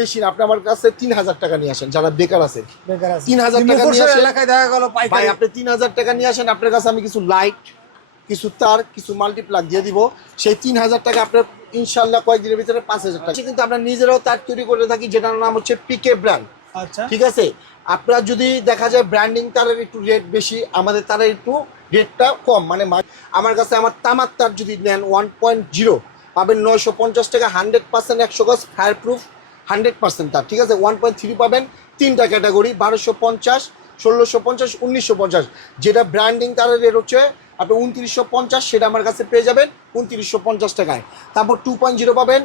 বেশি না আপনি আমার কাছে তিন হাজার টাকা নিয়ে আসেন যারা বেকার আছে। আছে। 3000 টাকা নিয়ে আসেন। এলাকায় দেখা গেল ভাই আপনি তিন হাজার টাকা নিয়ে আসেন আপনার কাছে আমি কিছু লাইট কিছু তার কিছু মাল্টিপ্লাগ দিয়ে দিব। সেই তিন হাজার টাকা আপনার ইনশাল্লাহ কয়েকদিনের ভিতরে পাঁচ হাজার টাকা। কিন্তু আমরা নিজেরাও তার তৈরি করে থাকি যেটার নাম হচ্ছে পিকে ব্র্যান্ড আচ্ছা। ঠিক আছে? আপনার যদি দেখা যায় ব্র্যান্ডিং তারের একটু রেট বেশি আমাদের তারের একটু রেটটা কম। মানে আমার কাছে আমার তামার তার যদি নেন ওয়ান পয়েন্ট জিরো পাবেন নয়শো পঞ্চাশ টাকা হান্ড্রেড পার্সেন্ট একশো গজ ফায়ার প্রুফ হান্ড্রেড পার্সেন্ট তার ঠিক আছে? ওয়ান পয়েন্ট থ্রি পাবেন তিনটা ক্যাটাগরি বারোশো পঞ্চাশ ষোলোশো পঞ্চাশ উনিশশো পঞ্চাশ। যেটা ব্র্যান্ডিং তারের রেট হচ্ছে আপনি উনত্রিশশো পঞ্চাশ সেটা আমার কাছে পেয়ে যাবেন উনত্রিশশো পঞ্চাশ টাকায়। তারপর টু পয়েন্ট জিরো পাবেন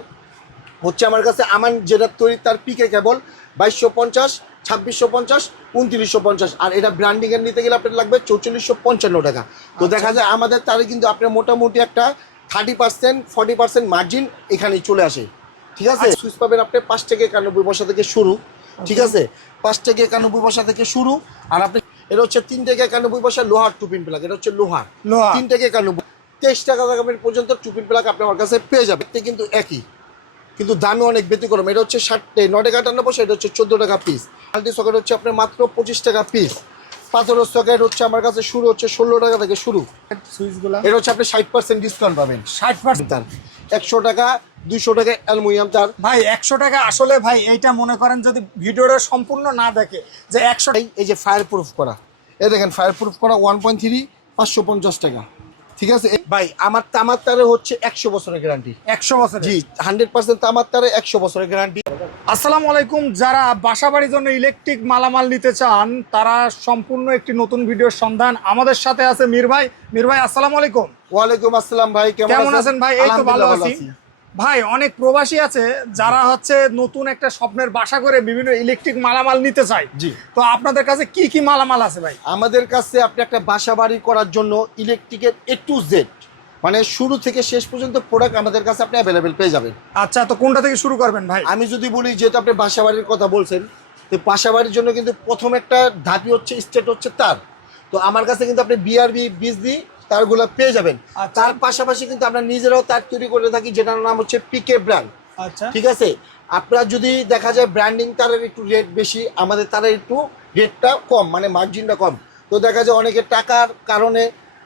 হচ্ছে আমার কাছে আমার যেটা তৈরি তার পিকে কেবল বাইশশো পঞ্চাশ ছাব্বিশশো পঞ্চাশ উনত্রিশশো পঞ্চাশ। আর এটা ব্র্যান্ডিং এর নিতে গেলে আপনার লাগবে চৌচল্লিশশো পঞ্চান্ন টাকা। তো দেখা যায় আমাদের তারে কিন্তু আপনার মোটামুটি একটা thirty percent forty percent margin এখানেই চলে আসে। ঠিক আছে? সুইচ পাবেন আপনি পাঁচ থেকে একানব্বই পয়সা থেকে শুরু ঠিক আছে? পাঁচ থেকে একানব্বই পয়সা থেকে শুরু আর আপনি এটা হচ্ছে তিন থেকে একানব্বই পয়সা লোহার টুপিন প্লাগ এটা হচ্ছে লোহার। লোহা। তিন থেকে একানব্বই তেইশ টাকা দামের পর্যন্ত টুপিন প্লাগ আপনি আমার কাছে পেয়ে যাবেন। এতে কিন্তু একই। কিন্তু দামে অনেক ব্যতিক্রম। এটা হচ্ছে ষাট নয় টাকা আটান্ন পয়সা এটা হচ্ছে চোদ্দ টাকা পিস মাল্টি সকেট হচ্ছে আপনার মাত্র পঁচিশ টাকা পিস পাথরের সকেট হচ্ছে আমার কাছে শুরু হচ্ছে ষোলো টাকা থেকে শুরু। সুইচগুলো এটা হচ্ছে আপনি ষাট পার্সেন্ট ডিসকাউন্ট পাবেন। ষাট পার্সেন্ট একশো টাকা দুইশো টাকা অ্যালুমিনিয়াম তার। ভাই একশো টাকা আসলে ভাই এইটা মনে করেন যদি ভিডিওটা সম্পূর্ণ না দেখে যে একশো এই যে ফায়ার প্রুফ করা। এই দেখেন ফায়ার প্রুফ করা ওয়ান পয়েন্ট থ্রি পাঁচশো পঞ্চাশ টাকা। ঠিক আছে? ভাই আমার তামার তারে হচ্ছে একশো বছরের গ্যারান্টি একশো বছর জি হান্ড্রেড পার্সেন্ট তামার তারে একশো বছরের গ্যারান্টি আসসালামু আলাইকুম। যারা বাসা বাড়ির জন্য ইলেকট্রিক মালামাল নিতে চান তারা সম্পূর্ণ একটি নতুন ভিডিওর সন্ধান আমাদের সাথে আছে মীর ভাই। মীর ভাই আসসালামু আলাইকুম। ওয়ালাইকুম আসসালাম ভাই কেমন আছেন? ভাই? এই তো ভালো আছি। ভাই অনেক প্রবাসী আছে যারা হচ্ছে নতুন একটা স্বপ্নের বাসা করে বিভিন্ন ইলেকট্রিক মালামাল নিতে চায়। জি। তো আপনাদের কাছে কি কি মালামাল আছে ভাই? আমাদের কাছে আপনি একটা বাসা বাড়ি করার জন্য ইলেকট্রিকের এ টু জেড মানে শুরু থেকে শেষ পর্যন্ত প্রোডাক্ট আমাদের কাছে আপনি অ্যাভেলেবেল পেয়ে যাবেন। আচ্ছা তো কোনটা থেকে শুরু করবেন ভাই? আমি যদি বলি যেহেতু আপনি বাসা বাড়ির কথা বলছেন তো বাসা বাড়ির জন্য কিন্তু প্রথম একটা ধাপি হচ্ছে স্টেট হচ্ছে তার। তো আমার কাছে কিন্তু আপনি বিআরবি বিজলি তারগুলো পেয়ে যাবেন। আচ্ছা। তার পাশাপাশি কিন্তু আমরা নিজেরাও তার তৈরি করে থাকি যেটার নাম হচ্ছে পিকে ব্র্যান্ড আচ্ছা। ঠিক আছে? আপনার যদি দেখা যায় ব্র্যান্ডিং তারের একটু রেট বেশি আমাদের তারের একটু রেটটা কম মানে মার্জিনটা কম। তো দেখা যায় অনেকে টাকার কারণে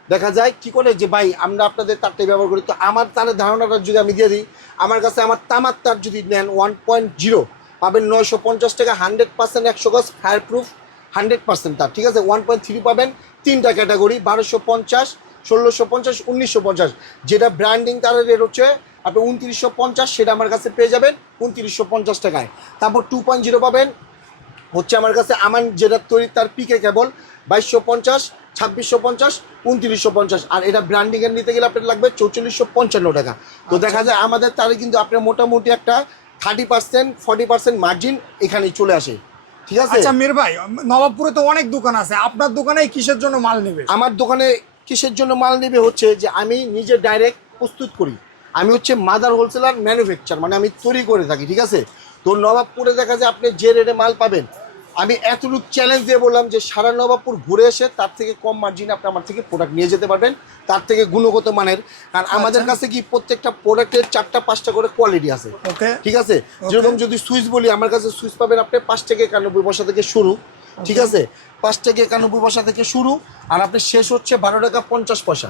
দেখা যায় কি করে যে ভাই আমরা আপনাদের তারটাই ব্যবহার করি। তো আমার তারের ধারণাটা যদি আমি দিয়ে দিই আমার কাছে আমার তামার তার যদি নেন ওয়ান পয়েন্ট জিরো পাবেন নয়শো পঞ্চাশ টাকা হান্ড্রেড পার্সেন্ট একশো গজ ফায়ার প্রুফ হান্ড্রেড পার্সেন্ট তার। ঠিক আছে? ওয়ান পয়েন্ট থ্রি পাবেন তিনটা ক্যাটাগরি বারোশো পঞ্চাশ ষোলোশো পঞ্চাশ উনিশশো পঞ্চাশ। যেটা ব্র্যান্ডিং তারের রেট হচ্ছে আপনি উনত্রিশশো পঞ্চাশ সেটা আমার কাছে পেয়ে যাবেন উনত্রিশশো পঞ্চাশ টাকায়। তারপর টু পয়েন্ট জিরো পাবেন হচ্ছে আমার কাছে আমার যেটা তৈরি তার পিকে কেবল বাইশশো পঞ্চাশ ছাব্বিশশো পঞ্চাশ উনত্রিশশো পঞ্চাশ। আর এটা ব্র্যান্ডিং এর নিতে গেলে আপনার লাগবে চৌচল্লিশশো পঞ্চান্ন টাকা। তো দেখা যায় আমাদের তারে কিন্তু আপনার মোটামুটি একটা thirty percent forty percent margin এখানেই চলে আসে। ঠিক আছে? আচ্ছা মীর ভাই নবাবপুরে তো অনেক দোকান আছে। আপনার দোকানে কিসের জন্য মাল নেবে? আমার দোকানে কিসের জন্য মাল নেবে হচ্ছে যে আমি নিজে ডাইরেক্ট প্রস্তুত করি। আমি হচ্ছে মাদার হোলসেলার ম্যানুফ্যাকচার মানে আমি তৈরি করে থাকি ঠিক আছে? তো নবাবপুরে দেখা যায় আপনি যে রেটে মাল পাবেন আমি এতটুকু চ্যালেঞ্জ দিয়ে বললাম যে সারা নবাবপুর ঘুরে এসে তার থেকে কম মার্জিনে আপনি আমার থেকে প্রোডাক্ট নিয়ে যেতে পারবেন তার থেকে গুণগত মানের। কারণ আমাদের আচ্ছা। কাছে কি প্রত্যেকটা প্রোডাক্টের চারটা পাঁচটা করে কোয়ালিটি আছে ঠিক আছে? যেরকম যদি সুইচ বলি আমার কাছে সুইচ পাবেন আপনি পাঁচ থেকে একানব্বই পয়সা থেকে শুরু ঠিক আছে? পাঁচ থেকে একানব্বই পয়সা থেকে শুরু আর আপনি শেষ হচ্ছে বারো টাকা পঞ্চাশ পয়সা।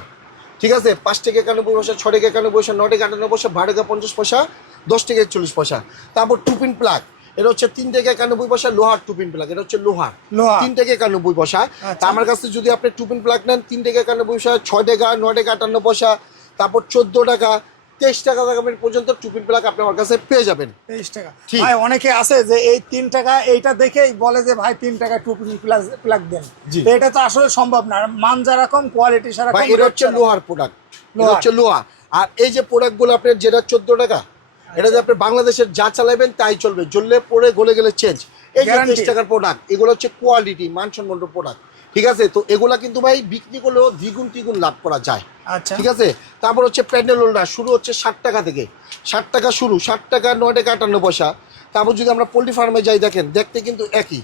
ঠিক আছে? পাঁচ থেকে একানব্বই পয়সা ছ থেকে একানব্বই পয়সা ন থেকে আটানব্বই পয়সা বারো টাকা পঞ্চাশ পয়সা দশ থেকে একচল্লিশ পয়সা। তারপর টুপিন প্লাগ এটা হচ্ছে তিন থেকে একানব্বই পয়সা লোহার টুপিন প্লাগ এটা হচ্ছে লোহার লোহা। তিন থেকে একানব্বই পয়সা। আচ্ছা। তা আমার কাছে যদি আপনি টুপিন প্লাগ নেন তিন থেকে একানব্বই পয়সা ছয় টাকা ন টাকা আটান্ন পয়সা তারপর চোদ্দ টাকা তেইশ টাকা দামের পর্যন্ত টুপিন প্লাগ আপনি আমার কাছে পেয়ে যাবেন। তেইশ টাকা। ভাই অনেকে আছে যে এই তিন টাকা এইটা দেখেই বলে যে ভাই তিন টাকা টু প্লাস প্লাগ দেন। এটা তো আসলে সম্ভব না। মান যারা কম কোয়ালিটি সারা কম এটা হচ্ছে লোহার প্রোডাক্ট এটা লোহার। হচ্ছে লোহা। আর এই যে প্রোডাক্টগুলো আপনার যেটা চোদ্দ টাকা এটা যে আপনি বাংলাদেশের যা চালাবেন তাই চলবে। জ্বললে পরে গলে গেলে চেঞ্জ এই যে তেইশ টাকার প্রোডাক্ট এগুলো হচ্ছে কোয়ালিটি মানসম্মত প্রোডাক্ট ঠিক আছে? তো এগুলা কিন্তু ভাই বিক্রি করলেও দ্বিগুণ তিগুণ লাভ করা যায়। আচ্ছা। ঠিক আছে? তারপর হচ্ছে প্যান্ডেল হোল্ডার শুরু হচ্ছে ষাট টাকা থেকে। ষাট টাকা শুরু ষাট টাকা নয় টাকা আটান্ন পয়সা। তারপর যদি আমরা পোলট্রি ফার্মে যাই দেখেন দেখতে কিন্তু একই।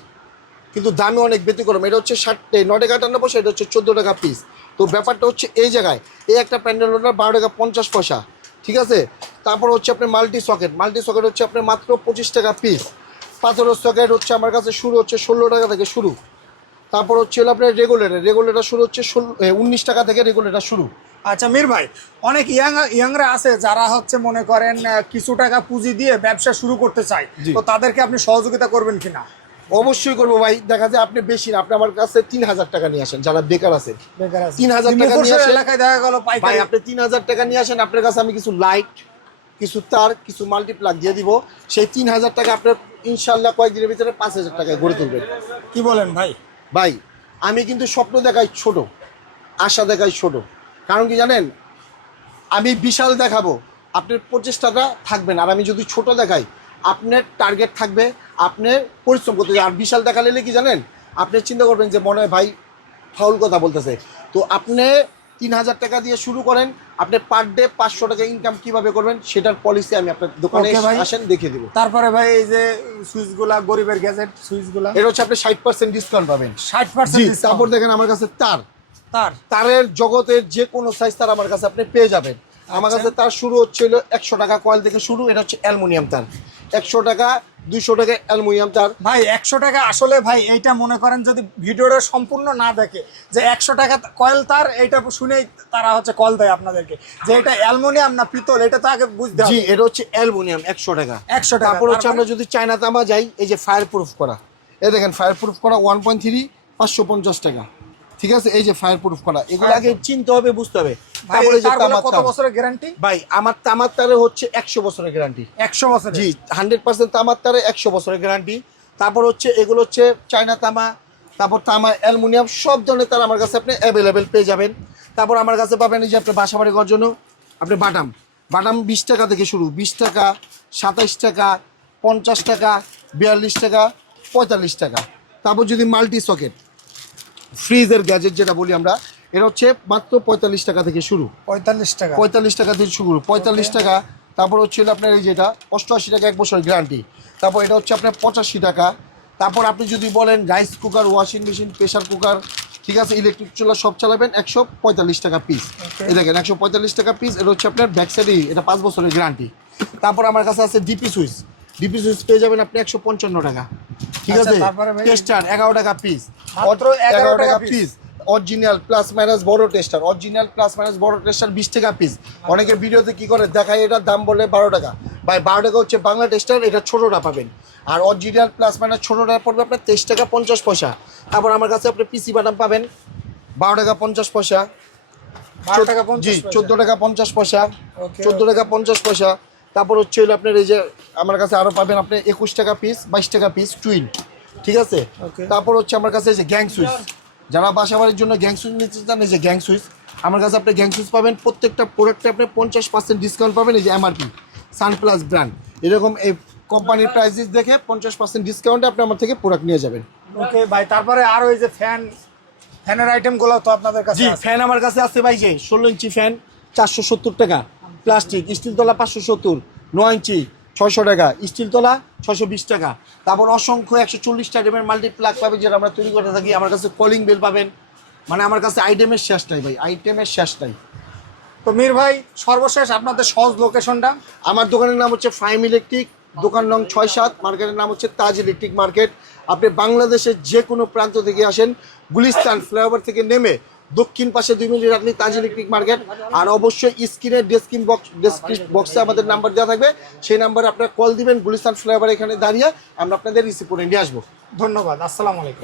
কিন্তু দামে অনেক ব্যতিক্রম। এটা হচ্ছে ষাট নয় টাকা আটান্ন পয়সা এটা হচ্ছে চোদ্দ টাকা পিস তো ব্যাপারটা হচ্ছে এই জায়গায় এই একটা প্যান্ডেল হোল্ডার বারো টাকা পঞ্চাশ পয়সা। ঠিক আছে? তারপর হচ্ছে আপনার মাল্টি সকেট। মাল্টি সকেট হচ্ছে আপনার মাত্র পঁচিশ টাকা পিস পাথরের সকেট হচ্ছে আমার কাছে শুরু হচ্ছে ষোলো টাকা থেকে শুরু। তারপর হচ্ছে হলো আপনার রেগুলেটর রেগুলেটর শুরু হচ্ছে উনিশ টাকা থেকে রেগুলেটর শুরু। আচ্ছা মীর ভাই অনেক ইয়াং ইয়াংরা আছে যারা হচ্ছে মনে করেন কিছু টাকা পুঁজি দিয়ে ব্যবসা শুরু করতে চায়। তো তাদেরকে আপনি সহযোগিতা করবেন কিনা? অবশ্যই করব ভাই। দেখা যায় আপনি বেশি না আপনি আমার কাছে তিন হাজার টাকা নিয়ে আসেন যারা বেকার আছে। 3000 টাকা নিয়ে আসেন। এলাকায় দেখা গেল ভাই আপনি তিন হাজার টাকা নিয়ে আসেন আপনার কাছে আমি কিছু লাইট কিছু তার কিছু মাল্টিপ্লাগ দিয়ে দিব। সেই তিন হাজার টাকা আপনার ইনশাল্লাহ কয়েকদিনের ভিতরে পাঁচ হাজার টাকায় গড়ে তুলবেন। কি বলেন ভাই? ভাই, আমি কিন্তু স্বপ্ন দেখাই ছোট, আশা দেখাই ছোট। কারণ কি জানেন? আমি বিশাল দেখাবো, আপনার প্রচেষ্টাটা থাকবেন আর আমি যদি ছোট দেখাই, আপনার টার্গেট থাকবে, আপনার পরিশ্রম করতে। আর বিশাল দেখালে কি জানেন? আপনি চিন্তা করবেন যে মনে হয় ভাই ফাউল কথা বলতেছে। তো আপনি তিন হাজার টাকা দিয়ে শুরু করেন। আপনি পার ডে পাঁচশো টাকা ইনকাম কীভাবে করবেন সেটার পলিসি আমি আপনার দোকানে। আসেন দেখিয়ে দেবো। তারপরে ভাই এই যে সুইচগুলা গরিবের গ্যাজেট সুইচগুলা। এটা হচ্ছে আপনি ষাট পার্সেন্ট ডিসকাউন্ট পাবেন। ষাট পার্সেন্ট তারপর দেখেন আমার কাছে তার। তার। তারের জগতের যে কোনো সাইজ তার আমার কাছে আপনি পেয়ে যাবেন। আমার কাছে তার শুরু হচ্ছিল একশো টাকা কয়েল থেকে শুরু এটা হচ্ছে অ্যালুমিনিয়াম তার। একশো টাকা দুইশো টাকা অ্যালুমিনিয়াম তার। ভাই একশো টাকা আসলে ভাই এইটা মনে করেন যদি ভিডিওটা সম্পূর্ণ না দেখে যে একশো টাকা কয়েল তার এইটা শুনেই তারা হচ্ছে কল দেয় আপনাদেরকে। যে এটা অ্যালমোনিয়াম না পিতল এটা তো আগে বুঝতে জি হবে। এটা হচ্ছে অ্যালুমিনিয়াম একশো টাকা। একশো টাকা তারপর হচ্ছে আমরা যদি চায়না তামা যাই এই যে ফায়ার প্রুফ করা। এ দেখেন ফায়ার প্রুফ করা ওয়ান পয়েন্ট থ্রি পাঁচশো পঞ্চাশ টাকা। ঠিক আছে? এই যে ফায়ার প্রুফ করা এগুলো আগে চিনতে হবে বুঝতে হবে। তারপরে যে তামার কত বছরের গ্যারান্টি ভাই আমার তামার তারে হচ্ছে একশো বছরের গ্যারান্টি একশো বছর জি হান্ড্রেড পার্সেন্ট তামার তারে একশো বছরের গ্যারান্টি তারপর হচ্ছে এগুলো হচ্ছে চায়না তামা তারপর তামা অ্যালুমিনিয়াম সব ধরনের তার আমার কাছে আপনি অ্যাভেলেবেল পেয়ে যাবেন। তারপর আমার কাছে পাবেন এই যে আপনি বাসা বাড়ি করার জন্য আপনি বাটাম বাটাম বিশ টাকা থেকে শুরু বিশ টাকা সাতাইশ টাকা পঞ্চাশ টাকা বিয়াল্লিশ টাকা পঁয়তাল্লিশ টাকা। তারপর যদি মাল্টি সকেট ফ্রিজের গ্যাজেট যেটা বলি আমরা এটা হচ্ছে মাত্র পঁয়তাল্লিশ টাকা থেকে শুরু। পঁয়তাল্লিশ টাকা। পঁয়তাল্লিশ টাকা থেকে শুরু। পঁয়তাল্লিশ টাকা তারপর হচ্ছে আপনার এই যেটা অষ্টআশি টাকা এক বছর গ্যারান্টি। তারপর এটা হচ্ছে আপনার পঁচাশি টাকা। তারপর আপনি যদি বলেন rice cooker washing machine pressure cooker ঠিক আছে ইলেকট্রিক চুলা সব চালাবেন একশো পঁয়তাল্লিশ টাকা পিস এই দেখেন একশো পঁয়তাল্লিশ টাকা পিস এটা হচ্ছে আপনার ব্যাক সাইডে এটা পাঁচ বছরের গ্যারান্টি তারপর আমার কাছে আছে ডিপি সুইচ ডিপি সুইচ পেয়ে যাবেন আপনি একশো পঞ্চান্ন টাকা। ঠিক আচ্ছা, আছে? টেস্টার এগারো টাকা পিস মাত্র 11 টাকা পিস অরিজিনাল প্লাস মাইনাস বড় টেস্টার অরিজিনাল প্লাস মাইনাস বড় টেস্টার বিশ টাকা পিস অনেকের ভিডিওতে কি করে দেখায় এটার দাম বলে বারো টাকা। ভাই বারো টাকা হচ্ছে বাংলা টেস্টার এটা ছোটোটা পাবেন। আর অরিজিনাল প্লাস মাইনাস ছোটোটা পড়বে আপনার তেইশ টাকা পঞ্চাশ পয়সা। তারপর আমার কাছে আপনি পিসি বাদাম পাবেন। বারো টাকা পঞ্চাশ পয়সা। বারো টাকা জি চোদ্দ টাকা পঞ্চাশ পয়সা। চোদ্দ টাকা পঞ্চাশ পয়সা। তারপর হচ্ছে হলো আপনার এই যে আমার কাছে আরও পাবেন আপনি একুশ টাকা পিস বাইশ টাকা পিস টুইন ঠিক আছে. তারপর হচ্ছে আমার কাছে এই যে গ্যাং সুইচ যারা বাসাবাড়ির জন্য গ্যাং সুইচ নিতে চান এই যে গ্যাং সুইচ আমার কাছে আপনি গ্যাং সুইচ পাবেন প্রত্যেকটা প্রোডাক্টে আপনি পঞ্চাশ পার্সেন্ট ডিসকাউন্ট পাবেন এই যে এমআরপি সানপ্লাস ব্র্যান্ড এরকম এই কোম্পানির প্রাইসেস দেখে পঞ্চাশ পার্সেন্ট ডিসকাউন্টে আপনি আমার থেকে প্রোডাক্ট নিয়ে যাবেন। ওকে ভাই তারপরে আর ওই যে ফ্যান ফ্যানের আইটেমগুলো তো আপনাদের কাছে জি ফ্যান আমার কাছে আছে ভাই যে ষোলো ইঞ্চি ফ্যান চারশো সত্তর টাকা। প্লাস্টিক, স্টিল তলা পাঁচশো সত্তর, নয় ইঞ্চি, ছয়শো টাকা, স্টিল তলা ছয়শো বিশ টাকা। তারপর অসংখ্য একশো চল্লিশটা আইটেমের মাল্টিপ্লাক পাবেন যেটা আমরা তৈরি করে থাকি। আমার কাছে কলিং বেল পাবেন। মানে আমার কাছে আইটেমের শেষ নাই ভাই আইটেমের শেষ নাই। তো মীর ভাই, সর্বশেষ আপনাদের সহজ লোকেশনটা আমার দোকানের নাম হচ্ছে ফাইম ইলেকট্রিক দোকান নং ছয় সাত, মার্কেটের নাম হচ্ছে তাজ ইলেকট্রিক মার্কেট আপনি বাংলাদেশের যে কোনো প্রান্ত থেকে আসেন, গুলিস্তান, ফ্লাইওভার থেকে নেমে দক্ষিণ পাশে দুই মিনিট আপনি তাজ ইলেকট্রিক মার্কেট। আর অবশ্যই স্ক্রিনের ডেস্কিন বক্স ডেস্ক্রিপ বক্সে আমাদের নাম্বার দেওয়া থাকবে। সেই নাম্বারে আপনারা কল দিবেন গুলিস্তান ফ্লাইওভার এখানে দাঁড়িয়ে আমরা আপনাদের রিসিভ করে নিয়ে আসব। ধন্যবাদ আসসালামু আলাইকুম।